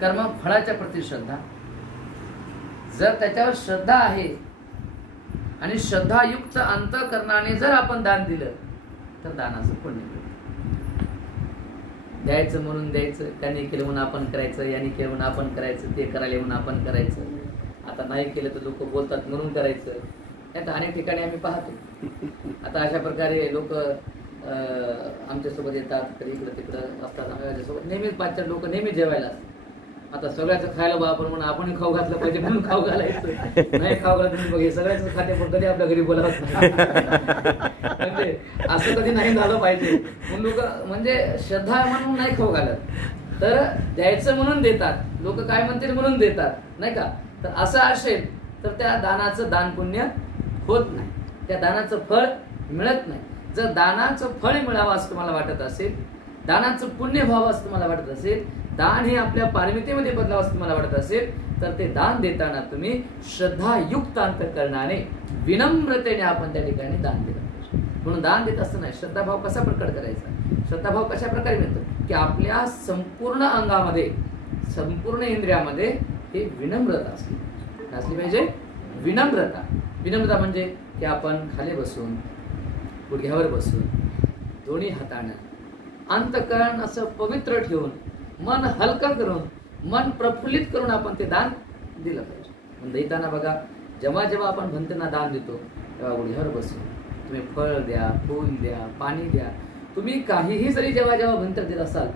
कर्मफळाच्या प्रती श्रद्धा. जर त्याच्यावर श्रद्धा आहे आणि श्रद्धायुक्त अंतःकरणाने जर आपण दान दिलं तर दानाचं पुण्य मिळतं. द्यायचं म्हणून द्यायचं, त्यांनी केलं म्हणून आपण करायचं, यांनी केलं म्हणून आपण करायचं, ते करायला म्हणून आपण करायचं, आता नाही केलं तर लोक बोलतात म्हणून करायचं. आता अनेक ठिकाणी आम्ही पाहतो. आता अशा प्रकारे लोक आमच्यासोबत येतात, कधी इकडं तिकडं असतात, आमच्यासोबत नेहमीच 5-4 लोक नेहमी जेवायला असतात. आता सगळ्याचं खायला बा आपण म्हणून आपणही खाऊ घातलं पाहिजे म्हणून खाऊ घालायचं, नाही खाऊ घालत बघ हे सगळ्याच खाते पण कधी आपल्या घरी बोलावत नाही. म्हणजे असं कधी नाही झालं पाहिजे म्हणून लोक म्हणजे श्रद्धा म्हणून नाही खाऊ घालत, तर द्यायचं म्हणून देतात, लोक काय म्हणतील म्हणून देतात, नाही का. तर असं असेल तर त्या दानाचं दान पुण्य होत नाही, त्या दानाचं फळ मिळत नाही. जर दानाचं फळ मिळावं असं तुम्हाला वाटत असेल, दानाचं पुण्य व्हावं असं तुम्हाला वाटत असेल, दान हे आपल्या पारमितेमध्ये बदलावं असं तुम्हाला वाटत असेल, तर ते दान देताना तुम्ही श्रद्धायुक्त अंतःकरणाने विनम्रतेने आपण त्या ठिकाणी दान दिलं पाहिजे. म्हणून दान देत असताना श्रद्धाभाव कसा प्रकट करायचा, श्रद्धाभाव कशा प्रकारे मिळतो की आपल्या संपूर्ण अंगामध्ये, संपूर्ण इंद्रियामध्ये हे विनम्रता असली पाहिजे. विनम्रता, विनम्रता म्हणजे की आपण खाली बसून, गुडघ्यावर बसून, दोन्ही हातानं अंतःकरण असं पवित्र ठेवून, मन हलकं करून, मन प्रफुल्लित करून आपण ते दान दिलं पाहिजे. पण देताना बघा, जेव्हा जेव्हा आपण भंतेना दान देतो तेव्हा गुडघ्यावर बसून तुम्ही फळ द्या, फूल द्या, पाणी द्या, तुम्ही काहीही जरी जेव्हा जेव्हा भंतर देत असाल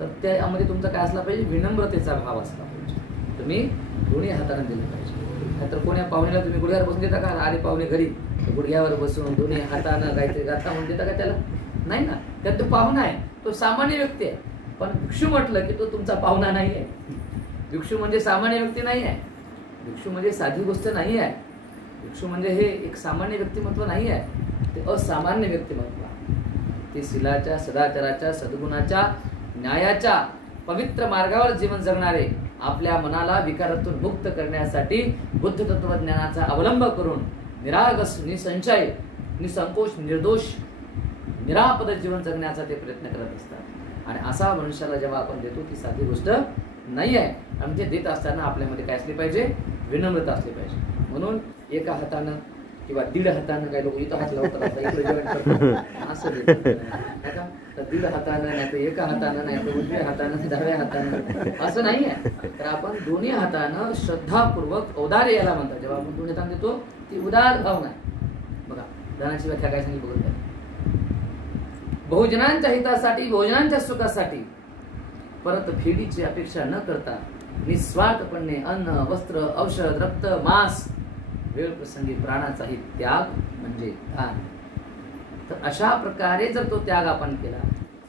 तर त्यामध्ये तुमचा काय असला पाहिजे, विनम्रतेचा भाव असला पाहिजे. तुम्ही दोन्ही हाताने दिलं पाहिजे. नाहीतर कोण्या पाहुण्याला तुम्ही गुडघ्यावर बसून देता का, आले पाहुणे घरी गुडघ्यावर बसून दोन्ही हातानं काहीतरी गाथा म्हणून देता का त्याला, नाही ना. त्यात तो पाहुणा आहे, तो सामान्य व्यक्ती आहे. पण भिक्षू म्हटलं की तो तुमचा पाहुणा नाही आहे. भिक्षू म्हणजे सामान्य व्यक्ती नाही आहे, भिक्षू म्हणजे साधी गोष्ट नाही आहे. भिक्षू म्हणजे हे एक सामान्य व्यक्तिमत्व नाही आहे, ते असामान्य व्यक्तिमत्व आहे. ते शीलाच्या, सदाचाराच्या, सद्गुणाच्या, न्यायाच्या पवित्र मार्गावर जीवन जगणारे, आपल्या मनाला विकारातून मुक्त करण्यासाठी बुद्ध तत्वज्ञानाचा अवलंब करून निरागस, निसंशय, निसंकोच, निर्दोष, निरापद जीवन जगण्याचा ते प्रयत्न करत असतात. आणि असा मनुष्याला जेव्हा आपण देतो ती साधी गोष्ट नाही आहे. आणि ते देत असताना आपल्यामध्ये काय असली पाहिजे, विनम्रता असली पाहिजे. म्हणून एका हातानं किंवा 1.5 हातानं, काही लोक इथं हात लावतात, असं देतात नाही का, तर 1.5 हातानं, नाही तर एका हातानं, नाही तर उजव्या हातानं, डाव्या हातानं, असं नाही आहे. तर आपण दोन्ही हातानं श्रद्धापूर्वक, औदार्य याला म्हणतात, जेव्हा आपण दोन्ही हातानं देतो ती उदार भावना आहे. बघा दानाची व्याख्या काय सांगितली बघत, बहुजनांच्या हितासाठी, बहुजनांच्या सुखासाठी परतफेडीची अपेक्षा न करता निस्वार्थपणे अन्न, वस्त्र, औषध, रक्त, मांस, वेळ प्रसंगी प्राणाचाही त्याग म्हणजे दान. तर अशा प्रकारे जर तो त्याग आपण केला,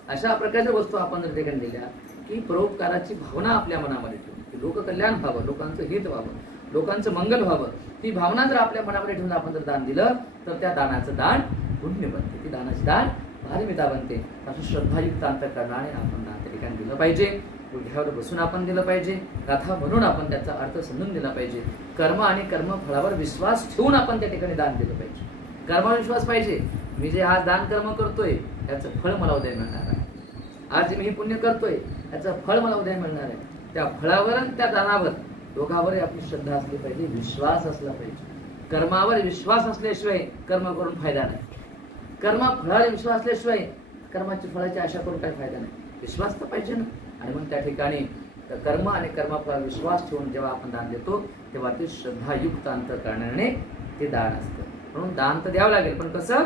अशा प्रकारच्या वस्तू आपण जर ठिकाणी दिल्या की परोपकाराची भावना आपल्या मनामध्ये ठेवून, की लोककल्याण व्हावं, लोकांचं हित व्हावं, लोकांचं मंगल व्हावं, ती भावना जर आपल्या मनामध्ये ठेवून आपण जर दान दिलं तर त्या दानाचं दान पुण्य बनते, ती दानाची दान धार्मिकता बनते. असं श्रद्धायुक्त अंतःकरणाने आपण दान त्या ठिकाणी दिलं पाहिजे. गुडघ्यावर बसून आपण दिलं पाहिजे, गाथा म्हणून आपण त्याचा अर्थ समजून दिला पाहिजे. कर्म आणि कर्मफळावर विश्वास ठेवून आपण त्या ठिकाणी दान दिलं पाहिजे. कर्मावर विश्वास पाहिजे, मी जे आज दान कर्म करतोय त्याचं फळ मला उद्या मिळणार आहे. आज मी हे पुण्य करतोय त्याचं फळ मला उद्या मिळणार आहे. त्या फळावर आणि त्या दानावर दोघांवर आपली श्रद्धा असली पाहिजे, विश्वास असला पाहिजे. कर्मावर विश्वास असल्याशिवाय कर्म करून फायदा नाही. कर्म फळावर विश्वास असल्याशिवाय कर्माची फळाची आशा करून काही फायदा नाही. विश्वास तर पाहिजे ना. आणि मग त्या ठिकाणी कर्म आणि कर्माफळावर विश्वास ठेवून जेव्हा आपण दान देतो तेव्हा ते श्रद्धायुक्त अंतःकरणाने ते दान असतं. म्हणून दान तर द्यावं लागेल, पण कसं,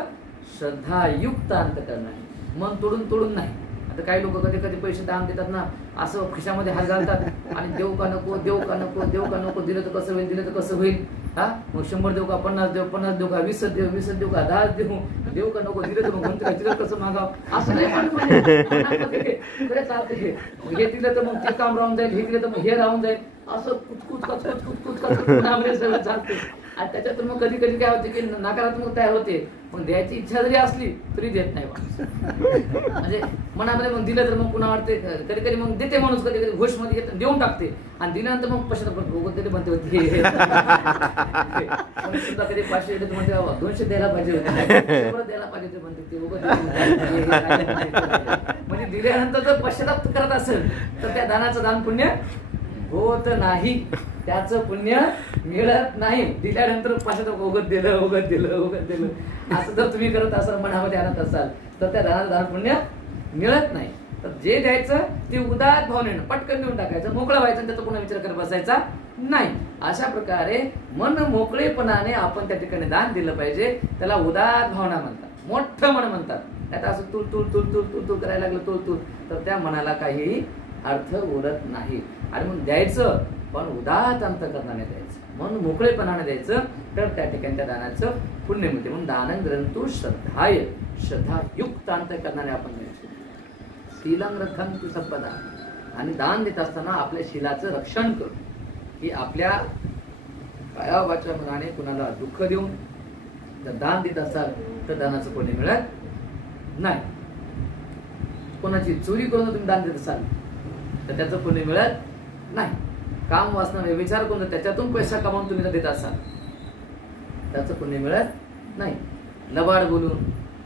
श्रद्धायुक्त अंतःकरणाने, मन तोडून तोडून नाही. आता काही लोक कधी कधी पैसे दान देतात ना, असं खिशामध्ये हात घालतात आणि देऊ का नको, देऊ का नको, देऊ का नको, दिलं तर कसं होईल, दिलं तर कसं होईल, हा मग 100 देऊ का, 50 देऊ, 50 देऊ का, 20 देऊ, 20 देऊ का, 10 देऊ, देऊ का नको, दिलं तर मग दिलं कसं मागाव, असं नाही. हे दिलं तर मग ते काम राहून जाईल, हे दिलं तर मग हे राहून जाईल, असं कुचकुच कचकुच कुचकुच कचकुच सगळं चालते. आणि त्याच्यातून मग कधी कधी काय होते की नकारात्मक तयार होते. मग द्यायची इच्छा जरी असली तरी देत नाही. म्हणजे मनामध्ये मग दिलं तर मग पुन्हा वाटते, कधी कधी मग देते माणूस, कधी कधी घोष मध्ये देऊन टाकते आणि दिल्यानंतर मग पश्चात म्हणते सुद्धा कधी 500 देतो म्हणते 200 द्यायला पाहिजे, 100 द्यायला पाहिजे ते म्हणते ते म्हणजे दिल्यानंतर जर पश्चाताप करत असेल तर त्या दानाचं दान पुण्य होत नाही, त्याचं पुण्य मिळत नाही. दिल्यानंतर पाशात उगत दिलं उगत दिलं उगत दिलं असं जर तुम्ही करत असाल, मनामध्ये आणत असाल, तर त्या दानाचं दान पुण्य मिळत नाही. तर जे द्यायचं ते उदात भावनेनं पटकन देऊन टाकायचं, मोकळं व्हायचं, त्याचा पुन्हा विचार करत बसायचा नाही. अशा प्रकारे मन मोकळेपणाने आपण त्या ठिकाणी दान दिलं पाहिजे. त्याला उदात भावना म्हणतात, मोठं मन म्हणतात. आता असं तुल तुल तुल तुल तुल तुल करायला लागलं तुल तुल, तर त्या मनाला काही अर्थ उरत नाही. आणि मग द्यायचं पण उदात अंतःकरणाने द्यायचं, मन मोकळेपणाने द्यायचं, तर त्या ठिकाणी त्या दानाचं पुण्य मिळते. म्हणून दानं ग्रंथू श्रद्धाय, श्रद्धायुक्त अंतःकरणाने आपण द्यायचं. शीलं रक्षन्तु संपदा. आणि दान देत असताना आपल्या शीलाचं रक्षण करू, की आपल्या काया वाचा मनाने कुणाला दुःख देऊन जर दान देत असाल तर दानाचं पुण्य मिळत नाही. कोणाची चोरी करून तुम्ही दान देत असाल तर त्याचं पुण्य मिळत नाही. काम वासना व्यभिचार करून त्याच्यातून पैसा कमावून तुम्ही जर देत असाल त्याचं पुण्य मिळत नाही. लबाड बोलून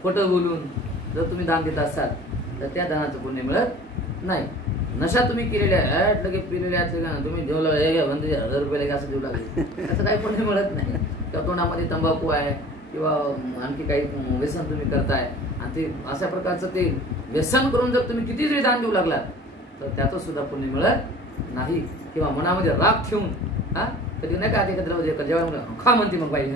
खोटं बोलून जर तुम्ही दान देत असाल तर त्या दानाचं पुण्य मिळत नाही. नशा तुम्ही केलेल्या लगेच पिलेल्या तुम्ही देऊ लागले म्हणजे 1000 रुपये लगे असं देऊ लागले, त्याचं काही पुण्य मिळत नाही. त्या तोंडामध्ये तंबाखू आहे किंवा आणखी काही व्यसन तुम्ही करताय आणि ते अशा प्रकारचं ते व्यसन करून जर तुम्ही किती जरी दान देऊ लागलात तर त्याचं सुद्धा पुण्य मिळत नाही. किंवा मनामध्ये राग ठेवून कधी नाही का एखाद्या जेवण खा म्हणते मग बाई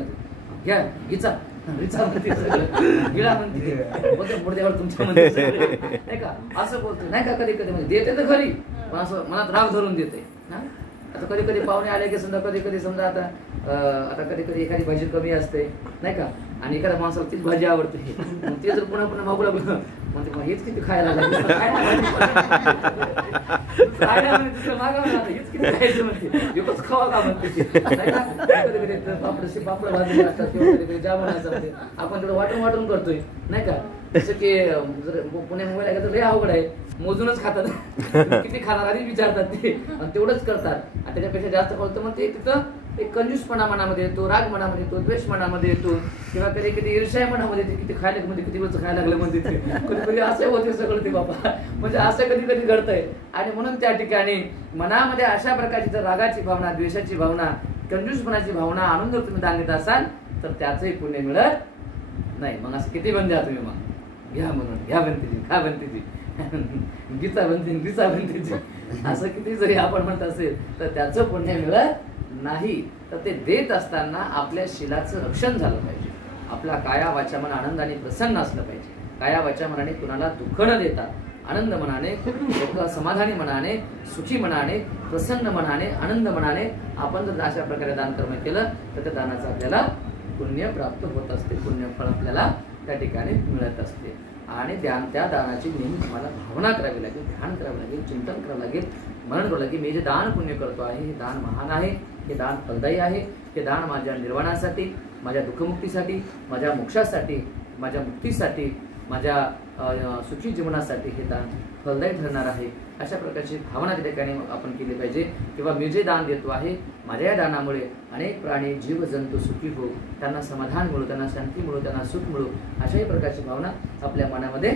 घ्या हिचा रिचा म्हणते सगळं गिळा म्हणते मुर्द्यावर तुमच्या म्हणते सगळं नाही का असं बोलतो नाही का. कधी कधी म्हणजे देते तर खरी पण असं मनात राग धरून देते. आता कधी कधी पाहुणे आले की समजा कधी कधी समजा आता कधी कधी एखादी भाजी कमी असते नाही का आणि एखाद्या माणसाला तीच भाजी आवडते, ते जर पुन्हा पुन्हा मागू लागलं म्हणते मग हेच किती खायला लागलं हेच किती खायचं म्हणते एकच खावा का म्हणते. कधी कधी पापड भाजले असतात किंवा कधी कधी जामुन असतात आपण थोडं वाटून वाटून करतोय नाही का. जसं की जर पुणे मुंबईला गेलं तर लय अवघड आहे, मोजूनच खातात किती खाणार आधी विचारतात ते आणि तेवढंच करतात. आणि त्याच्यापेक्षा जास्त खावतं मग ते तिथं एक कंजूसपणा मनामध्ये येतो, राग मनामध्ये येतो, द्वेष मनामध्ये येतो किंवा कधी कधी ईर्ष्या मनामध्ये येते. किती खायला म्हणजे किती वेळचं खायला लागलं म्हणते ते कधी कधी असं होते सगळं ते बाबा म्हणजे असं कधी कधी घडतंय. आणि म्हणून त्या ठिकाणी मनामध्ये अशा प्रकारची जर रागाची भावना, द्वेषाची भावना, कंजूसपणाची भावना आणून जर तुम्ही दान देत असाल तर त्याचंही पुण्य मिळत नाही. मग असं किती बंद द्या तुम्ही मग घ्या म्हणून घ्या बनते खा बनते गीता बनते गीता बनते असं किती जरी आपण म्हणत असेल तर त्याचं पुण्य मिळत नाही. तर ते देत असताना आपल्या शीलाचं रक्षण झालं पाहिजे. आपला काया वाचा मन आनंदाने प्रसन्न असलं पाहिजे. काया वाचा मनाने कुणाला दुःख न देता आनंद मनाने, समाधानी मनाने, सुखी मनाने, प्रसन्न मनाने, आनंद मनाने आपण जर अशा प्रकारे दान कर्म केलं तर त्या दानाचं आपल्याला पुण्य प्राप्त होत असते. पुण्यफळ आपल्याला त्या ठिकाणी मिळत असते. आणि त्या दानाची नेहमी तुम्हाला भावना करावी लागेल, ध्यान करावं लागेल, चिंतन करावं लागेल, मनन करावं लागेल. मी जे दान पुण्य करतो आहे हे दान महान आहे, हे दान फलदायी आहे, हे दान माझ्या निर्वाणासाठी, माझ्या दुःखमुक्तीसाठी, माझ्या मोक्षासाठी, माझ्या मुक्तीसाठी, माझ्या सुखी जीवनासाठी हे दान फलदायी ठरणार आहे. अशा प्रकारची भावना त्या ठिकाणी आपण केली पाहिजे. किंवा मी जे दान देतो आहे माझ्या या दानामुळे अनेक प्राणी जीवजंतू सुखी हो, त्यांना समाधान मिळू, त्यांना शांती मिळू, त्यांना सुख मिळू, अशाही प्रकारची भावना आपल्या मनामध्ये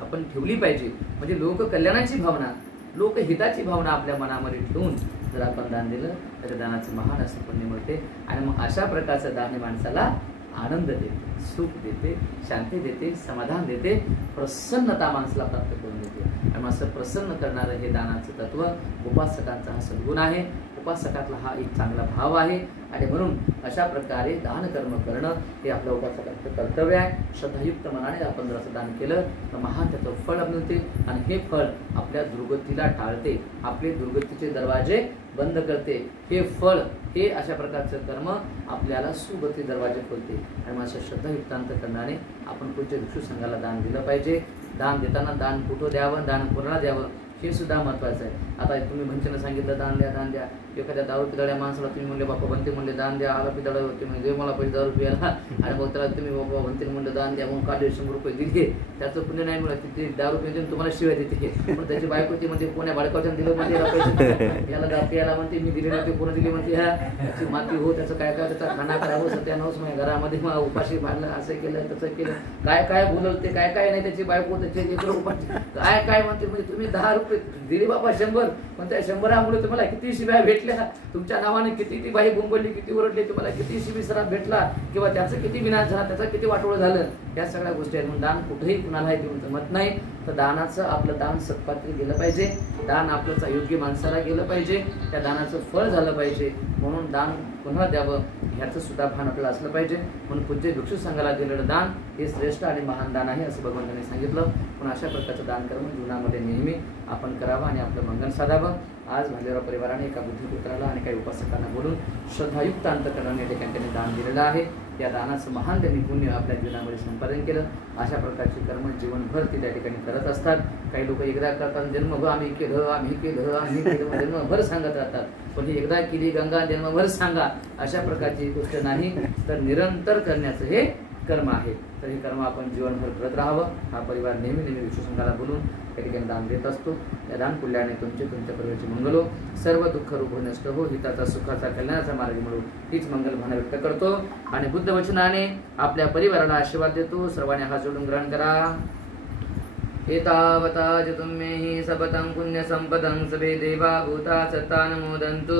आपण ठेवली पाहिजे. म्हणजे लोककल्याणाची भावना, लोकहिताची भावना आपल्या मनामध्ये ठेवून जर आपण दान दिलं तर त्या दानाचं महान असं पुण्य मिळते. आणि मग अशा प्रकारचं दान माणसाला आनंद देते, सुख देते, शांती देते, समाधान देते, प्रसन्नता माणसाला प्राप्त करून देते. आणि असं प्रसन्न करणारं हे दानाचं तत्व उपासकांचा हा सद्गुण आहे, उपासकातला हा एक चांगला भाव आहे. आणि म्हणून अशा प्रकारे दान कर्म करणं हे आपल्या उपासकांचं कर्तव्य आहे. श्रद्धायुक्त मनाने आपण जर असं दान केलं तर महान त्याचं फळ मिळते. आणि हे फळ आपल्या दुर्गतीला टाळते, आपले दुर्गतीचे दरवाजे बंद करते. हे फळ, हे अशा प्रकारचं कर्म आपल्याला सुगती दरवाजे खोलते. आणि माझ्या श्रद्धायुक्तांत करणाने आपण पुढच्या भिक्षू संघाला दान दिलं पाहिजे. दान देताना दान कुठं द्यावं, दान कोणाला द्यावं हे सुद्धा महत्वाचं आहे. आता तुम्ही भंतेनं सांगितलं दान द्या दान द्या, एखाद्या दारू पिदाळ्या माणसाला तुम्ही म्हणले बापा भंते म्हणले दान द्या, आला पिदाळा होते म्हणजे मला पैसे दारू प्यायला आणि मग त्याला तुम्ही बाबा भंतेनं म्हणलं दान द्या म्हणून काढले 100 रुपये दिले, त्याचं पुण्य नाही मिळत. तिथे दारू पिऊन तुम्हाला शिवाय देते. पण त्याची बायको ती म्हणजे कोण्या बाळकाच्या दिलं म्हणजे याला पैसे याला दारू प्यायला म्हणते मी दिले नव्हते, कोणा दिले म्हणते ह्या त्याची माती हो, त्याचं काय काय त्याचा खाना करावं सत्यानवच माझ्या घरामध्ये मग उपाशी मारलं, असं केलं तसं केलं, काय काय बोलल ते काय काय नाही, त्याची बायको त्याचे लेकरं उपाशी काय काय म्हणते. म्हणजे तुम्ही 10 रुपये दिले बाबा 100 100, पण त्या 100मुळे तुम्हाला किती शिव्या भेटल्या, तुमच्या नावाने किती ती बाई बोंबलली, किती ओरडली, तुम्हाला किती शिवी सराप भेटला, किंवा त्याचं किती विनाश झाला, त्याचा किती वाटोळ झालं, या सगळ्या गोष्टी आहेत. म्हणून दान कुठेही कुणालाही देऊन जमत नाही. तर दानाचं आपलं दान सत्पात्री गेलं पाहिजे, दान आपलं योग्य माणसाला गेलं पाहिजे, त्या दानाचं फळ झालं पाहिजे. म्हणून दान पुन्हा द्यावं ह्याचं सुद्धा भान आपल्याला असलं पाहिजे. म्हणून पूज्य भिक्षू संघाला दिलेलं दान हे श्रेष्ठ आणि महान दान आहे असं भगवंतांनी सांगितलं. पण अशा प्रकारचं दान कर्म जीवनामध्ये नेहमी आपण करावं आणि आपलं मंगल साधावं. आज भालेराव परिवाराने एका बुद्धिपुत्राला आणि काही उपासकांना बोलून श्रद्धायुक्त अंतकरणाने या ठिकाणी त्यांनी दान दिलेलं आहे. या दानाचं महान त्यांनी पुण्य आपल्या जीवनामध्ये संपादन केलं. अशा प्रकारची कर्म जीवनभर ते त्या ठिकाणी करत असतात. काही लोक एकदा करतात, जन्मभर आम्ही केलं, आम्ही केलं, आम्ही केलं, जन्मभर सांगत राहतात. पण ही एकदा केली गंगा जन्मभर सांगा, अशा प्रकारची गोष्ट नाही, तर निरंतर करण्याचं हे कर्म आहे. तर हे कर्म आपण जीवनभर करत राहावं. हा परिवार नेहमी नेहमी विष्णू संघाला बोलून त्या ठिकाणी दान देत असतो. या दान पुण्याने तुमच्या परिवाराची मंगल हो, सर्व दुःख रूप नष्ट हो, हिताचा सुखाचा कल्याणाचा मार्ग मिळो, हीच मंगल भावना व्यक्त करतो आणि बुद्ध वचनाने आपल्या परिवाराला आशीर्वाद देतो. सर्वांनी हात जोडून ग्रहण करा. एतावता जतुमेहि सबतं पुण्य संपदं सबे देवा भूता सत्तान मोदन्तु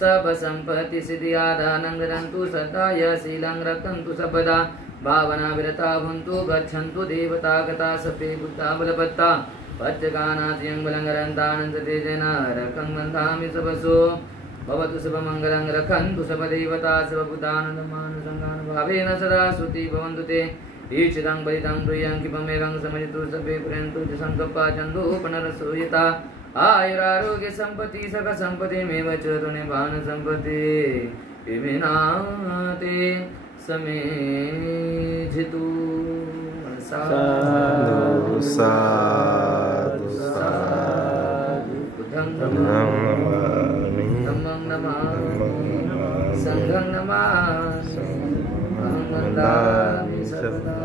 सब संपत्ति सिद्धियादानं गदन्तु सदाय शीलं रक्षन्तु सबदा भावना विरता भवन्तु गच्छन्तु देवता गता सपे बुद्धा बलपत्ता पत्यकानाद्यं बलंगरन्तानन्द तेजेन रकं वन्दामि सबसो भवतु शुभमङ्गलं रक्षन्तु सबदेवता सबबुद्धानन्दमानुसङ्गान भावेन सदा स्तुति भवन्तु ते ईशितं बलितं प्रियं किपमेकं समजितु सबे प्रियन्तु च संकप्पा चन्दो पुनरसूयता आयुरारोग्य संपत्ति सक संपत्तिमेव च तुनिभान संपत्ति विमिनाते समेधितु साधु साधु साधु बुद्धं नमामि धम्मं नमामि संघं नमामि अहं वन्दामि सर्वदा.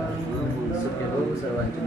सुखी भव सर्वांची.